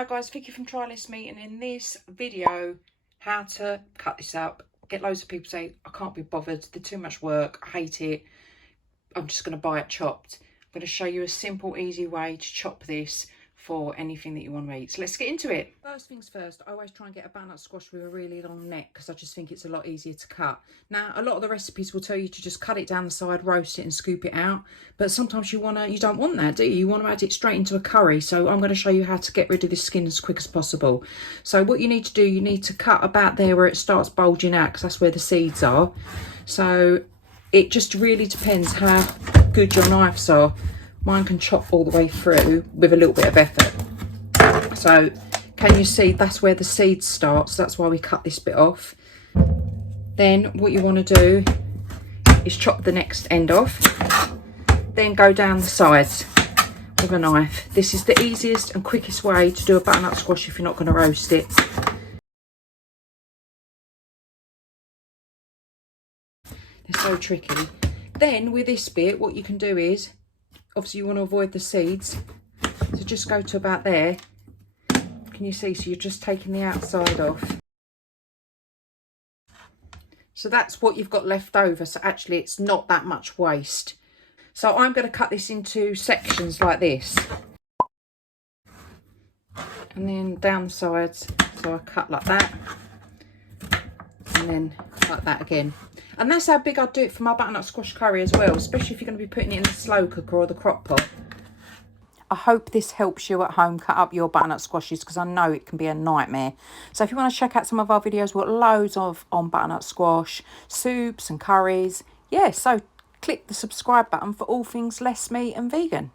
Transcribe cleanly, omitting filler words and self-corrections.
Hi guys, Vicky from Trylessmeat, and in this video, how to cut this up. Get loads of people say, I can't be bothered, they're too much work, I hate it, I'm just going to buy it chopped. I'm going to show you a simple, easy way to chop this for anything that you want to eat. So let's get into it. First things first, I always try and get a butternut squash with a really long neck because I just think it's a lot easier to cut. Now, a lot of the recipes will tell you to just cut it down the side, roast it and scoop it out. But sometimes you don't want that, do you? You want to add it straight into a curry. So I'm going to show you how to get rid of this skin as quick as possible. So what you need to do, you need to cut about there where it starts bulging out because that's where the seeds are. So it just really depends how good your knives are. Mine can chop all the way through with a little bit of effort. So can you see that's where the seeds start? So that's why we cut this bit off. Then what you want to do is chop the next end off. Then go down the sides with a knife. This is the easiest and quickest way to do a butternut squash if you're not going to roast it. They're so tricky. Then with this bit, what you can do is, obviously you want to avoid the seeds, so just go to about there. Can you see? So you're just taking the outside off. So that's what you've got left over. So actually it's not that much waste. So I'm going to cut this into sections like this. And then down the sides. So I cut like that. And then like that again. And that's how big I'd do it for my butternut squash curry as well, especially if you're going to be putting it in the slow cooker or the crock pot. I hope this helps you at home cut up your butternut squashes because I know it can be a nightmare. So if you want to check out some of our videos, we've got loads on butternut squash, soups and curries. Yeah, so click the subscribe button for all things less meat and vegan.